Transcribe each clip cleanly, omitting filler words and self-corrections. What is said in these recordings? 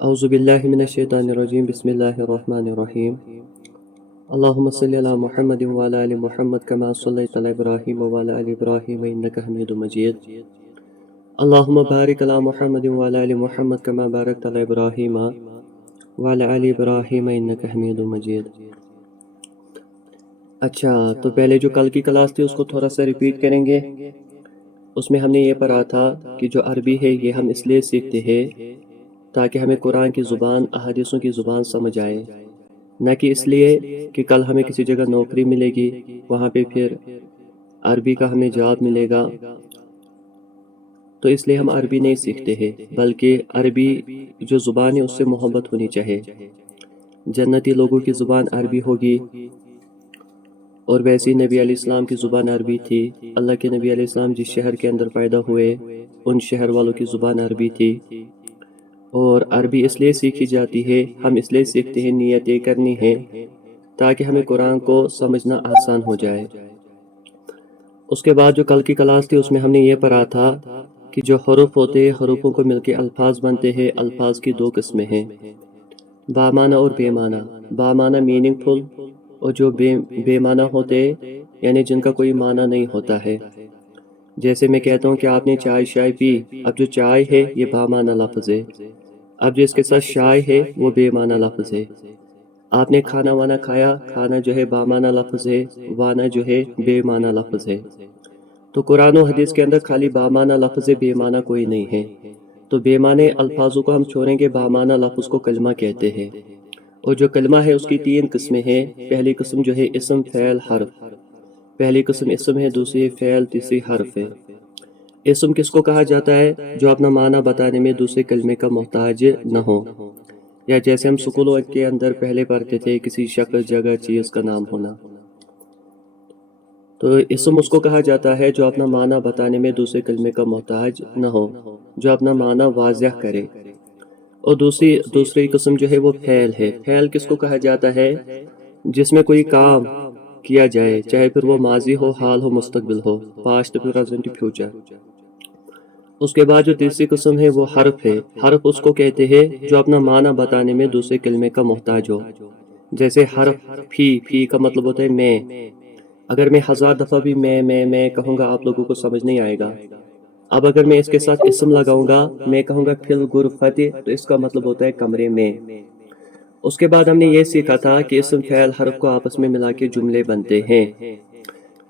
أعوذ بالله من الشيطان الرجيم بسم الله الرحمن الرحيم اللهم صل على محمد وعلى آل محمد كما صليت على إبراهيم وعلى آل إبراهيم إنك حميد مجيد اللهم بارك على محمد وعلى آل محمد كما باركت على إبراهيم وعلى آل إبراهيم إنك حميد مجيد۔ اچھا، تو پہلے جو کل کی کلاس تھی اس کو تھوڑا سا ریپیٹ کریں گے۔ اس میں ہم نے یہ پڑھا تھا کہ جو عربی ہے یہ ہم اس لیے سیکھتے ہیں تاکہ ہمیں قرآن کی زبان، احادیثوں کی زبان سمجھ آئے، نہ کہ اس لیے کہ کل ہمیں کسی جگہ نوکری ملے گی، وہاں پہ پھر عربی کا ہمیں جواب ملے گا، تو اس لیے ہم عربی نہیں سیکھتے ہیں، بلکہ عربی جو زبان ہے اس سے محبت ہونی چاہیے۔ جنتی لوگوں کی زبان عربی ہوگی، اور ویسے نبی علیہ السلام کی زبان عربی تھی۔ اللہ کے نبی علیہ السلام جس شہر کے اندر پیدا ہوئے ان شہر والوں کی زبان عربی تھی، اور عربی اس لیے سیکھی جاتی ہے، ہم اس لیے سیکھتے ہیں، نیت یہ کرنی ہے تاکہ ہمیں قرآن کو سمجھنا آسان ہو جائے۔ اس کے بعد جو کل کی کلاس تھی اس میں ہم نے یہ پڑھا تھا کہ جو حروف ہوتے ہیں، حروفوں کو مل کے الفاظ بنتے ہیں۔ الفاظ کی دو قسمیں ہیں، بامعنی اور بے معنی۔ بامعنی میننگ فل، اور جو بے معنی ہوتے ہیں یعنی جن کا کوئی معنی نہیں ہوتا ہے۔ جیسے میں کہتا ہوں کہ آپ نے چائے پی، اب جو چائے ہے یہ بامعنی لفظ ہے، اب جو اس کے ساتھ شائے ہے وہ بے معنی لفظ ہے۔ آپ نے کھانا وانا کھایا، کھانا جو ہے بامعنی لفظ ہے، وانا جو ہے بے معنی لفظ ہے۔ تو قرآن و حدیث کے اندر خالی بامعنی لفظ ہے، بے معنی کوئی نہیں ہے۔ تو بے معنی الفاظوں کو ہم چھوڑیں گے، بامعنی لفظ کو کلمہ کہتے ہیں۔ اور جو کلمہ ہے اس کی تین قسمیں ہیں۔ پہلی قسم جو ہے اسم، فعل، حرف۔ پہلی قسم اسم ہے، دوسری فعل، تیسری حرف ہے۔ اسم کس کو کہا جاتا ہے؟ جو اپنا معنی بتانے میں دوسرے کلمے کا محتاج نہ ہو، یا جیسے ہم سکولوں کے اندر پہلے پڑھتے تھے کسی شخص، جگہ، چیز کا نام ہونا۔ تو اسم اس کو کہا جاتا ہے جو اپنا معنی بتانے میں دوسرے کلمے کا محتاج نہ ہو، جو اپنا معنی واضح کرے۔ اور دوسری قسم جو ہے وہ فعل ہے۔ فعل کس کو کہا جاتا ہے؟ جس میں کوئی کام کیا جائے، چاہے پھر وہ ماضی ہو، حال ہو، مستقبل ہو، پاسٹ، پریزنٹ، فیوچر۔ اس کے بعد جو تیسری قسم ہے وہ حرف ہے۔ حرف اس کو کہتے ہیں جو اپنا معنی بتانے میں دوسرے کلمے کا محتاج ہو۔ جیسے حرف فی کا مطلب ہوتا ہے میں۔ اگر میں 1000 دفعہ بھی میں کہوں گا آپ لوگوں کو سمجھ نہیں آئے گا۔ اب اگر میں اس کے ساتھ اسم لگاؤں گا، میں کہوں گا فی الغرفۃ، تو اس کا مطلب ہوتا ہے کمرے میں۔ اس کے بعد ہم نے یہ سیکھا تھا کہ اسم، فعل، حرف کو آپس میں ملا کے جملے بنتے ہیں،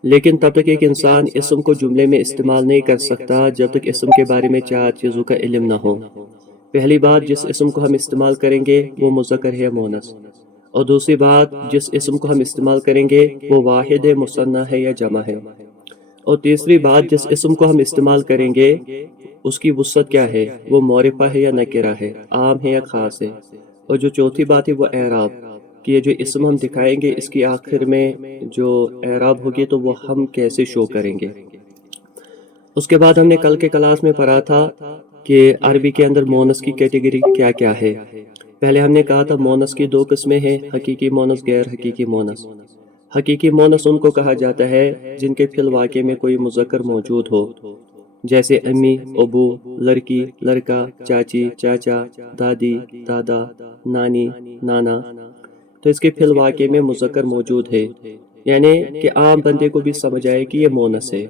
لیکن تب تک ایک انسان اسم کو جملے میں استعمال نہیں کر سکتا جب تک اسم کے بارے میں 4 چیزوں کا علم نہ ہو۔ پہلی بات، جس اسم کو ہم استعمال کریں گے وہ مذکر ہے یا مؤنث، اور دوسری بات، جس اسم کو ہم استعمال کریں گے وہ واحد ہے، مثنیٰ ہے یا جمع ہے، اور تیسری بات، جس اسم کو ہم استعمال کریں گے اس کی وسعت کیا ہے، وہ معرفہ ہے یا نکرہ ہے، عام ہے یا خاص ہے، اور جو چوتھی بات ہے وہ اعراب، کہ یہ جو اسم ہم دکھائیں گے اس کی آخر میں جو اعراب ہوگی تو وہ ہم کیسے شو کریں گے۔ اس کے بعد ہم نے کل کے کلاس میں پڑھا تھا کہ عربی کے اندر مؤنث کی کیٹیگری کیا کیا ہے۔ پہلے ہم نے کہا تھا مؤنث کی 2 قسمیں ہیں، حقیقی مؤنث، غیر حقیقی مؤنث۔ حقیقی مؤنث ان کو کہا جاتا ہے جن کے فی الواقع میں کوئی مذکر موجود ہو، جیسے امی، ابو، لڑکی، لڑکا، چاچی، چاچا، دادی، دادا، نانی، نانا۔ تو اس کے فی الواقع میں مذکر موجود ہے، یعنی کہ عام بندے کو بھی سمجھ آئے کہ یہ مؤنث ہے۔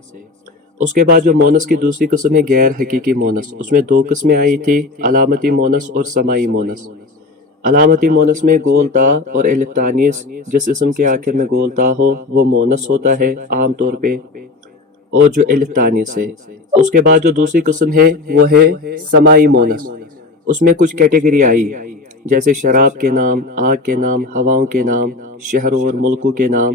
اس کے بعد جو مؤنث کی دوسری قسم ہے غیر حقیقی مؤنث، اس میں 2 قسمیں آئی تھی، علامتی مؤنث اور سماعی مؤنث۔ علامتی مؤنث میں گول تا اور الف تانیث، جس اسم کے آخر میں گول تا ہو وہ مؤنث ہوتا ہے عام طور پہ، اور جو الف تانیث ہے۔ اس کے بعد جو دوسری قسم ہے وہ ہے سماعی مؤنث۔ اس میں کچھ کیٹیگری آئی، جیسے شراب کے نام، آگ کے نام، ہواؤں کے نام، شہروں اور ملکوں کے نام۔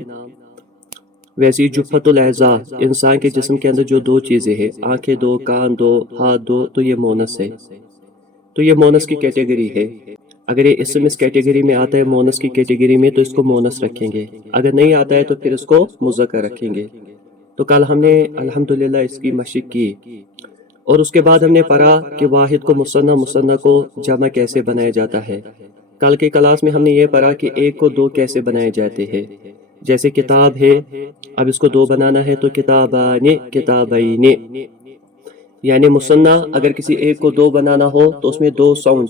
ویسی جفت الاعضاء، انسان کے جسم کے اندر جو 2 چیزیں ہیں، آنکھیں 2، کان 2، ہاتھ 2، تو یہ مؤنث ہے۔ تو یہ مؤنث کی کیٹیگری ہے۔ اگر یہ اسم اس کیٹیگری میں آتا ہے مؤنث کی کیٹیگری میں تو اس کو مؤنث رکھیں گے، اگر نہیں آتا ہے تو پھر اس کو مذکر رکھیں گے۔ تو کل ہم نے الحمدللہ اس کی مشق کی، اور اس کے بعد ہم نے پڑھا کہ واحد کو مثنیٰ، مثنیٰ کو جمع کیسے بنایا جاتا ہے۔ کل کی کلاس میں ہم نے یہ پڑھا کہ 1 کو 2 کیسے بنائے جاتے ہیں۔ جیسے کتاب ہے، اب اس کو 2 بنانا ہے تو کتابان، کتابین، یعنی مثنیٰ اگر کسی ایک کو 2 بنانا ہو تو اس میں 2 ساؤنڈ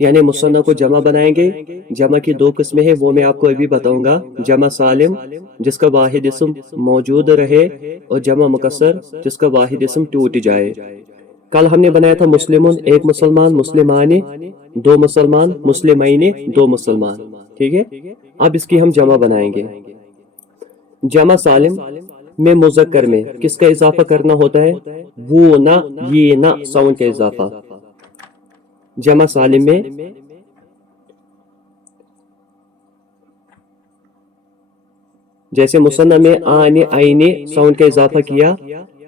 یعنی مصنع کو جمع بنائیں گے. جمع کی دو قسمیں ہیں، وہ میں آپ کو ابھی بتاؤں گا. جمع سالم جس کا واحد اسم موجود رہے، اور جمع مکسر جس کا واحد اسم ٹوٹ جائے. کل ہم نے بنایا تھا مسلمون ایک مسلمان، مسلمان دو مسلمان، مسلمین دو مسلمان. ٹھیک ہے، اب اس کی ہم جمع بنائیں گے. جمع سالم میں مذکر میں کس کا اضافہ کرنا ہوتا ہے؟ وہ نہ یہ نہ ساؤنڈ کا اضافہ. جمع سالم میں جیسے مصنع میں آنے آئینے ساؤنڈ کا اضافہ کیا،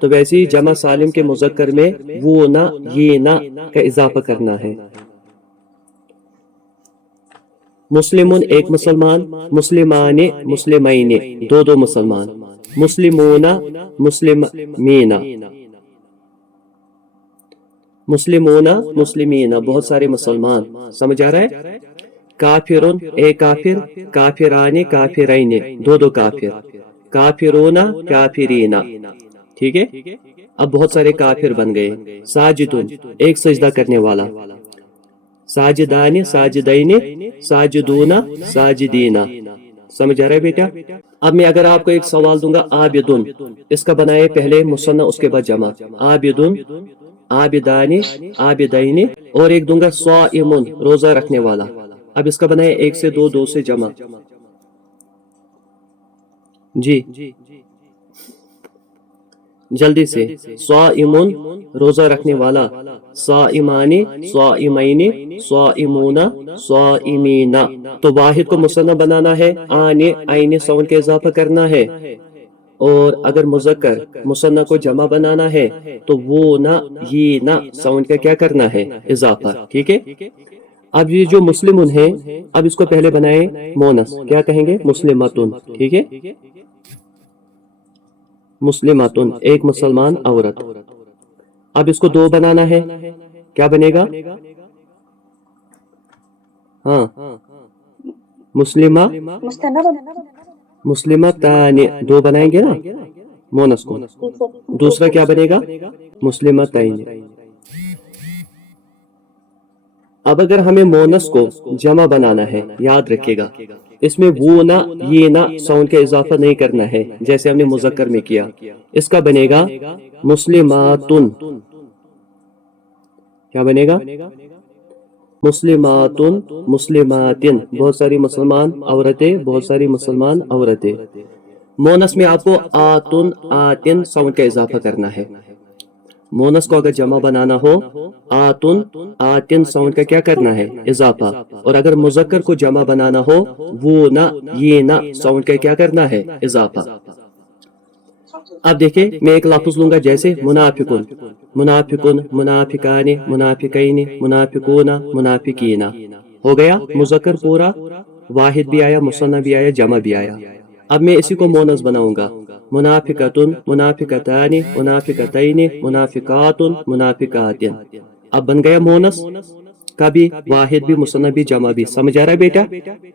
تو ویسے ہی جمع سالم کے مذکر میں وہ نہ یہ نہ کا اضافہ کرنا ہے. مسلمون ایک مسلمان، مسلمان مسلمین دو دو مسلمان، مسلمون مسلمین، مسلمون مسلمین بہت سارے مسلمان. سمجھ آ رہا ہے؟ کافرون ایک کافر، کافران کافرین دو دو کافر، کافرون کافرین. ٹھیک ہے، اب بہت سارے کافر بن گئے. ساجدون ایک سجدہ کرنے والا، ساجدان ساجدین، ساجدون ساجدین. سمجھ آ رہا ہے بیٹا؟ اب میں اگر آپ کو ایک سوال دوں گا، عابدون اس کا بنائے پہلے مصنع اس کے بعد جمع. عابدون، عابدان، عابدین. اور ایک دوں گا صائمون روزہ رکھنے والا. اب اس کا بنائے ایک سے دو، دو سے جمع. جی جلدی سے. صائمون روزہ رکھنے والا، صائمان صائمین، صائمون صائمین. تو واحد کو مصنع بنانا ہے، آنے آئینے ساؤنڈ کا اضافہ کرنا ہے. اور اگر مذکر مصنع کو جمع بنانا ہے تو وہ نہ یہ نہ ساؤنڈ کا کیا کرنا ہے؟ اضافہ. ٹھیک ہے، اب یہ جو مسلمون ہیں، اب اس کو پہلے بنائیں مونس. کیا کہیں گے؟ مسلمتن. ٹھیک ہے، مسلمتن ایک مسلمان عورت. اب اس کو دو بنانا ہے، کیا بنے گا؟ ہاں، مسلمہ مسلمتان دو بنائیں گے نا مونس کو. دوسرا کیا بنے گا؟ مسلمتین. اب اگر ہمیں مونس کو جمع بنانا ہے، یاد رکھے گا اس میں وہ نہ یہ نہ ساؤنڈ کا اضافہ نہیں کرنا ہے جیسے ہم نے مذکر میں کیا. اس کا بنے گا مسلماتن. کیا بنے گا؟ مسلماتن مسلماتن بہت ساری مسلمان عورتیں، بہت ساری مسلمان عورتیں. مونس میں آپ کو آتن آتن ساؤنڈ کا اضافہ کرنا ہے. مونس کو اگر جمع بنانا ہو، آتن آتن ساؤنڈ کا کیا کرنا ہے؟ اضافہ. اور اگر مذکر کو جمع بنانا ہو، وہ نہ یہ نہ ساؤنڈ کا کیا کرنا ہے؟ اضافہ. اب دیکھیں میں ایک لفظ لوں گا جیسے منافقون، منافقون، منافقان، منافقین، منافقون، منافقین. ہو گیا مذکر پورا، واحد بھی آیا، مصنع بھی آیا، جمع بھی آیا. اب میں اسی کو مونس بناؤں گا. منافقتن، منافقتان، منافقتین، منافقات، منافقات. اب بن گیا مونس کا بھی، واحد بھی، مصنع بھی، جمع بھی. سمجھ آ رہا ہے بیٹا؟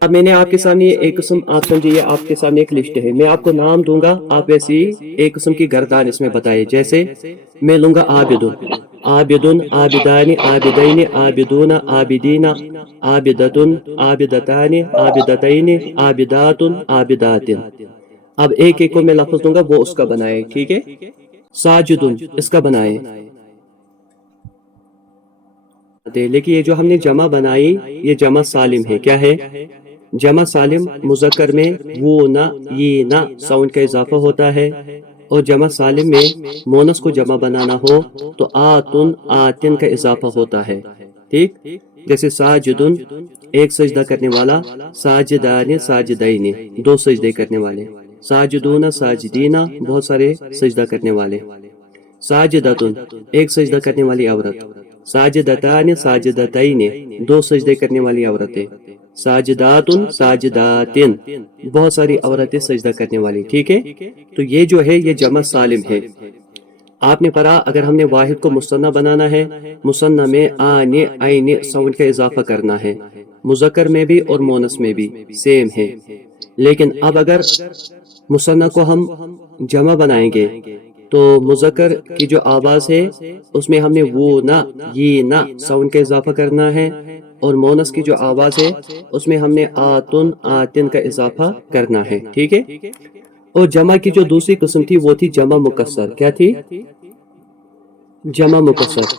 اب میں نے آپ کے سامنے ایک قسم، آپ سمجھیے آپ کے سامنے ایک لسٹ ہے، میں آپ کو نام دوں گا، آپ ویسے ہی ایک قسم کی گردان اس میں بتائے. جیسے میں لوں گا عابدن، عابدن، عابدان، عابدین، عابدون، عابدین، عابدتن، عابدتان، عابدتین، عابدات، عابدات. اب ایک ایک کو میں لفظ دوں گا، وہ اس کا بنائے. ٹھیک ہے، ساجدن اس کا بنائے. لیکن یہ جو ہم نے جمع بنائی یہ جمع سالم ہے. کیا ہے؟ جمع سالم مذکر میں وہ نہ یہ نہ ساؤنڈ کا اضافہ ہوتا ہے. اور جمع سالم میں مونس کو جمع بنانا ہو تو آتن آتن کا اضافہ ہوتا ہے. ٹھیک، جیسے ساجدن ایک سجدہ کرنے والا، ساجدان ساجدین دو سجدے کرنے والے، ساجدون ساجدین بہت سارے سجدہ کرنے والے، ساجدتن ایک سجدہ کرنے والی عورت، ساجدتان ساجدتین دو سجدے کرنے والی عورتیں، ساجداتن ساجداتن بہت ساری عورتیں سجدہ کرنے والی. ٹھیک ہے، تو یہ جو ہے یہ جمع سالم ہے. آپ نے پڑھا اگر ہم نے واحد کو مصنع بنانا ہے، مصنع میں آنے آئینے ساؤنڈ کا اضافہ کرنا ہے. مذکر میں بھی اور مونس میں بھی سیم ہے. لیکن اب اگر مصنع کو ہم جمع بنائیں گے تو مذکر کی جو آواز ہے اس میں ہم نے وہ نہ یہ نہ ساؤنڈ کا اضافہ کرنا ہے. اور مونس کی جو آواز ہے اس میں ہم نے آتن آتن کا اضافہ کرنا ہے، ٹھیک ہے۔ اور جمع کی جو دوسری قسم تھی وہ تھی جمع مکسر۔ کیا تھی؟ جمع مکسر۔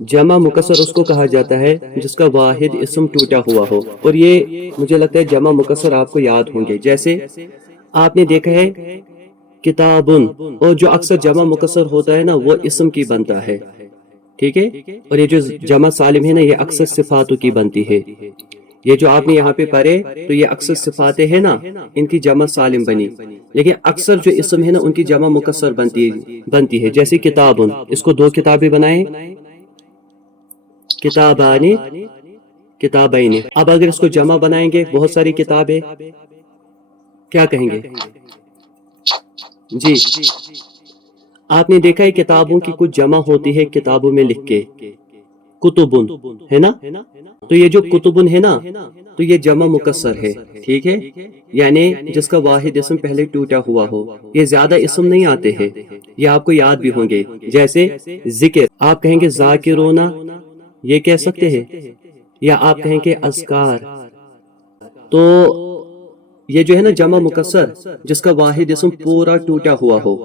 جمع مکسر اس کو کہا جاتا ہے جس کا واحد اسم ٹوٹا ہوا ہو، اور یہ مجھے لگتا ہے جمع مکسر آپ کو یاد ہوں گے۔ جیسے آپ نے دیکھا ہے کتابن، اور جو اکثر جمع مکسر ہوتا ہے نا وہ اسم کی بنتا ہے، ٹھیک ہے۔ اور یہ جو جمع سالم ہے نا یہ اکثر صفاتوں کی بنتی ہے۔ یہ جو آپ نے یہاں پہ پڑھے تو یہ اکثر صفاتیں ہیں نا ان کی جمع سالم بنی، لیکن اکثر جو اسم ہے نا ان کی جمع مکسر بنتی ہے۔ جیسے کتابن، اس کو 2 کتابیں بنائیں، کتابانی، کتابین۔ اب اگر اس کو جمع بنائیں گے بہت ساری کتابیں، کیا کہیں گے؟ جی آپ نے دیکھا ہے کتابوں کی کچھ جمع ہوتی ہے کتابوں میں لکھ کے، کتبن ہے نا، تو یہ جو کتبن ہے نا تو یہ جمع مکسر ہے، ٹھیک ہے، یعنی جس کا واحد اسم پہلے ٹوٹا ہوا ہو۔ یہ زیادہ اسم نہیں آتے ہیں، یہ آپ کو یاد بھی ہوں گے۔ جیسے ذکر، آپ کہیں گے ذاکرونا، یہ کہہ سکتے ہیں، یا آپ کہیں گے اذکار۔ تو یہ جو ہے نا جمع مکسر جس کا واحد اسم پورا ٹوٹا ہوا ہو،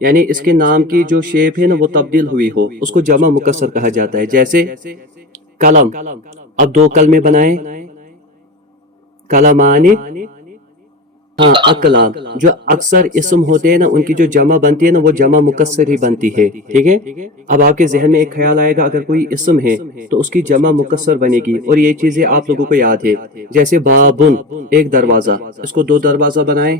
یعنی اس کے نام کی جو شیپ ہے نا وہ تبدیل ہوئی ہو، اس کو جمع مکسر کہا جاتا ہے۔ جیسے قلم، اب 2 کلمے بنائیں، کلمانی، ہاں اقلام۔ جو اکثر اسم ہوتے ہیں نا ان کی جو جمع بنتی ہے نا وہ جمع مکسر ہی بنتی ہے، ٹھیک ہے۔ اب آپ کے ذہن میں ایک خیال آئے گا اگر کوئی اسم ہے تو اس کی جمع مکسر بنے گی، اور یہ چیزیں آپ لوگوں کو یاد ہے۔ جیسے بابن، ایک دروازہ، اس کو 2 دروازہ بنائیں،